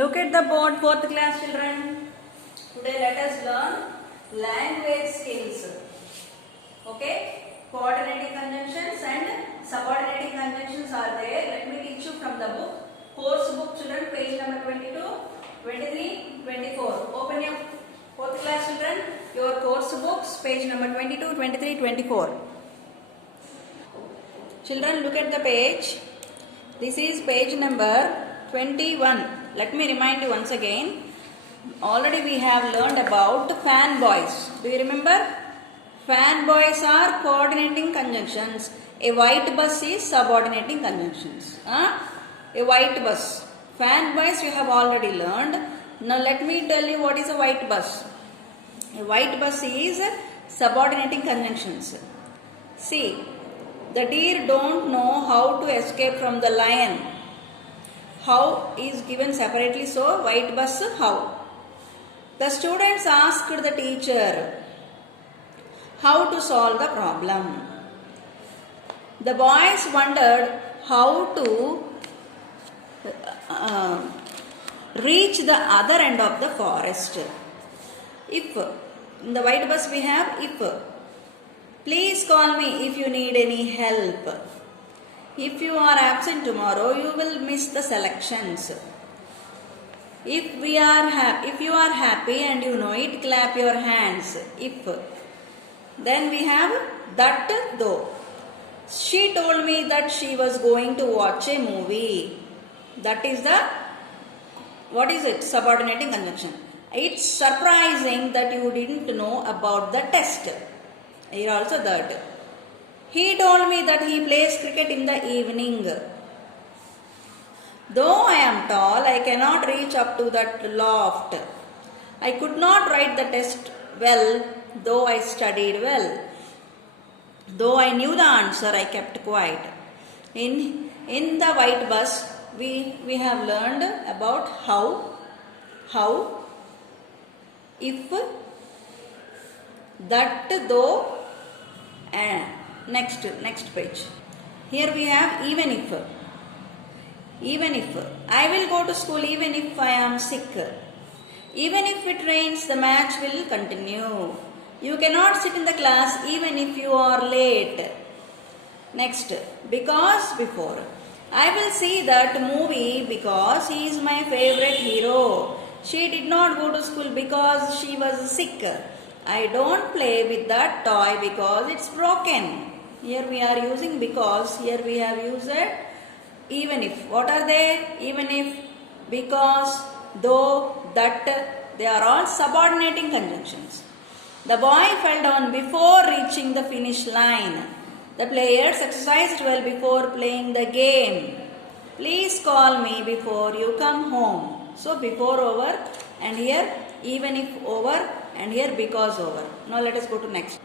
Look at the board, 4th class children. Today let us learn language skills. Okay? Coordinating conjunctions and subordinating conjunctions are there. Let me teach you from the book. Course book children, page number 22, 23, 24. Open your 4th class children, your course books, page number 22, 23, 24. Children, look at the page. This is page number 21. Let me remind you once again. Already we have learned about fanboys. Do you remember? Fanboys are coordinating conjunctions. A white bus is subordinating conjunctions. A white bus. Fanboys you have already learned. Now let me tell you what is a white bus. A white bus is subordinating conjunctions. See, the deer don't know how to escape from the lion. How is given separately, so white bus how. The students asked the teacher how to solve the problem. The boys wondered how to reach the other end of the forest. If in the white bus we have if. Please call me if you need any help. If you are absent tomorrow, you will miss the selections. If you are happy and you know it, clap your hands. If. Then we have that though. She told me that she was going to watch a movie. That is the, what is it? Subordinating conjunction. It's surprising that you didn't know about the test. Here also that. He told me that he plays cricket in the evening. Though I am tall, I cannot reach up to that loft. I could not write the test well, though I studied well. Though I knew the answer, I kept quiet. In the white bus, we have learned about how, if, that, though, and next page. Here we have even if. Even if. I will go to school even if I am sick. Even if it rains, the match will continue. You cannot sit in the class even if you are late. Next, because before. I will see that movie because he is my favorite hero. She did not go to school because she was sick. I don't play with that toy because it's broken. Here we are using because. Here we have used it even if. What are they? Even if, because, though, that. They are all subordinating conjunctions. The boy fell down before reaching the finish line. The players exercised well before playing the game. Please call me before you come home. So before over, and here even if over, and here because over. Now let us go to next.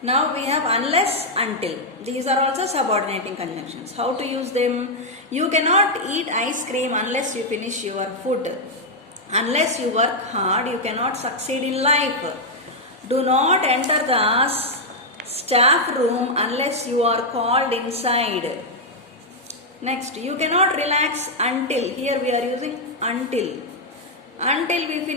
Now we have unless, until. These are also subordinating conjunctions. How to use them? You cannot eat ice cream unless you finish your food. Unless you work hard, you cannot succeed in life. Do not enter the staff room unless you are called inside. Next, you cannot relax until. Here we are using until. Until we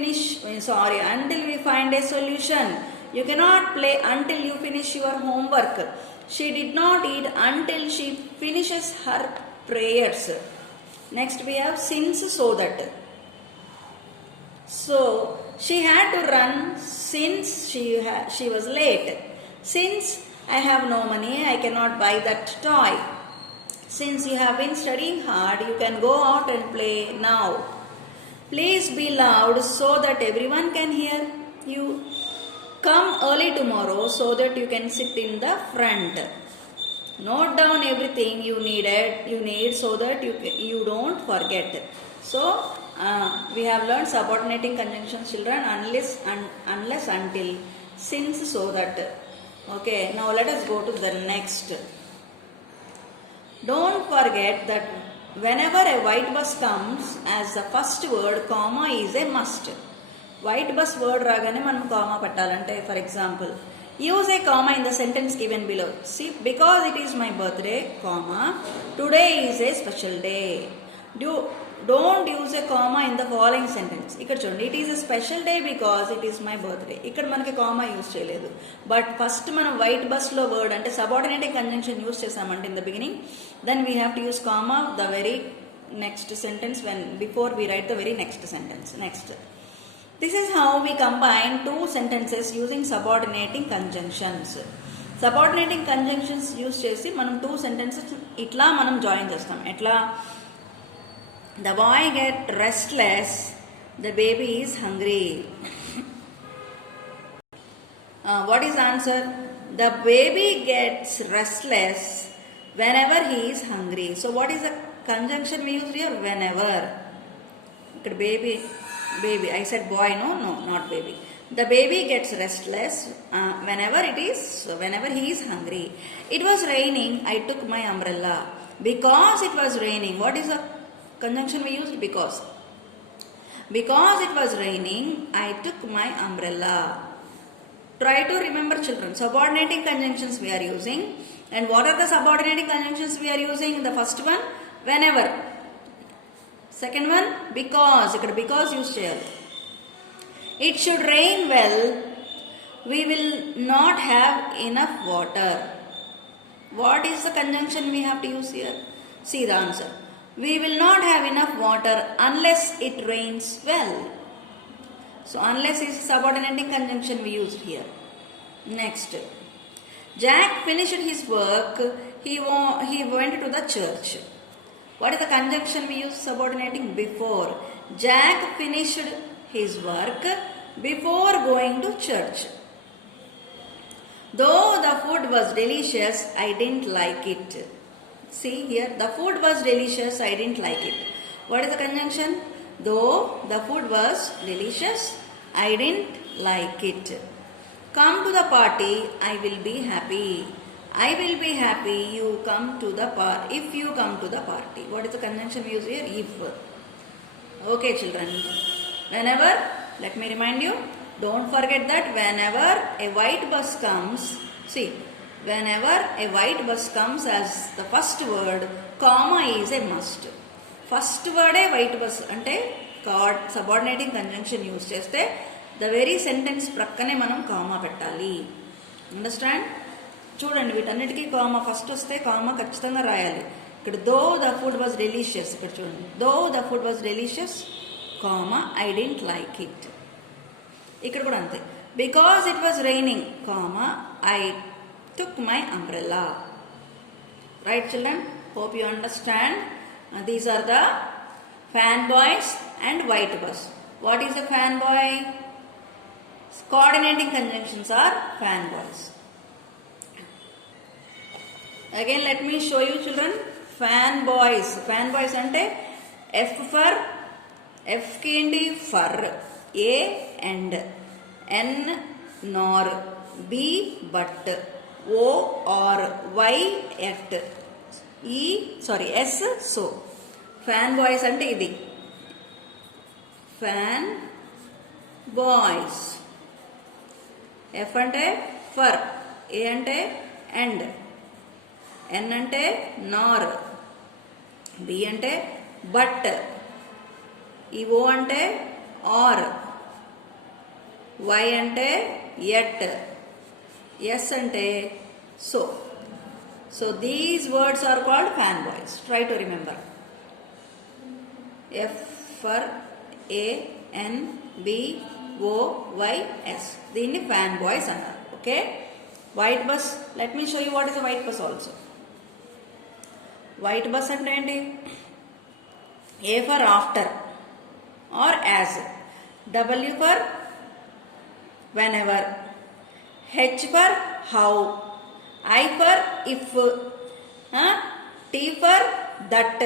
find a solution. You cannot play until you finish your homework. She did not eat until she finishes her prayers. Next we have since, so that. So, she had to run since she was late. Since I have no money, I cannot buy that toy. Since you have been studying hard, you can go out and play now. Please be loud so that everyone can hear you. Come early tomorrow so that you can sit in the front. Note down everything you need so that you don't forget. So we have learned subordinating conjunctions, children. Unless, until, since, so that. Okay, now let us go to the next. Don't forget that whenever a white bus comes, as the first word, comma is a must. White bus word ragane manam comma pettalante. For example, use a comma in the sentence given below. See, because it is my birthday, comma, today is a special day. Don't use a comma in the following sentence. ఇక్కడ చూడండి, it is a special day because it is my birthday. ఇక్కడ మనకి comma use చేయలేదు. But first మనం white బస్లో word అంటే subordinating conjunction use చేసామంటే in the beginning, then we have to use comma the very next sentence when before we write the very next sentence. Next, this is how we combine two sentences using subordinating conjunctions. Subordinating conjunctions use చేసి మనం two sentences ఇట్లా మనం join చేస్తాం. ఎట్లా? The boy get restless, the baby is hungry. What is the answer? The baby gets restless whenever he is hungry. So what is the conjunction we use here? Whenever. ఇక్కడ baby, I said boy, no, not baby. The baby gets restless whenever he is hungry. It was raining, I took my umbrella. Because it was raining, what is the conjunction we used? Because it was raining, I took my umbrella. Try to remember, children, subordinating conjunctions we are using. And what are the subordinating conjunctions we are using? The first one, whenever. Second one, because. ఇక్కడ because use చేయాలి. It should rain well, we will not have enough water. What is the conjunction we have to use here? See the answer. We will not have enough water unless it rains well. So unless is subordinating conjunction we used here. Next, Jack finished his work, he went to the church. What is the conjunction we use subordinating? Before. Jack finished his work before going to church. Though the food was delicious, I didn't like it. See here, the food was delicious, I didn't like it. What is the conjunction? Though the food was delicious, I didn't like it. Come to the party, I will be happy. I will be happy you come to the party if you come to the party. What is the conjunction we use here? If. Okay, children. Whenever, let me remind you, don't forget that whenever a white bus comes, see, whenever a white bus comes as the first word, comma is a must. First word a white bus ante subordinating conjunction use cheste the very sentence prakkane manam comma pettali. Understand? చూడండి, వీటన్నిటికీ comma first వస్తే comma ఖచ్చితంగా రాయాలి. ఇక్కడ though the food was delicious, ఇక్కడ చూడండి, though the food was delicious, comma I didn't like it. ఇక్కడ కూడా అంతే, because it was raining, comma I took my umbrella. Right children, hope you understand. These are the fan boys and white bus. What is the fan boy? Coordinating conjunctions are fan boys. Again let me show you, children, fan boys. Fan boys ante F for F ki enti for, A and, N nor, B but, O or, Y at, S so. Fan boys ante idi fan boys. F ante for, A ante and, N అంటే నార్, B అంటే but, ఈ O అంటే are, Y అంటే at, S అంటే so. So these words are called fan boys. Try to remember. F for A, N, B, O, Y, S. దీన్ని fan boys అంటారు. Okay? White bus. Let me show you what is a white bus also. White bus అంటే ఏంటి? A for after or as, W for whenever, H for how, I for if, T for that,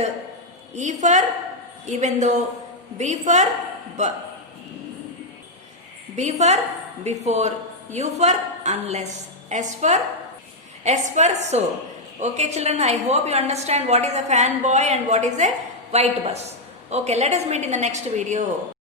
E for even though, B for before, U for unless, S for so. Okay children, I hope you understand what is a fan boy and what is a white bus. Okay, let us meet in the next video.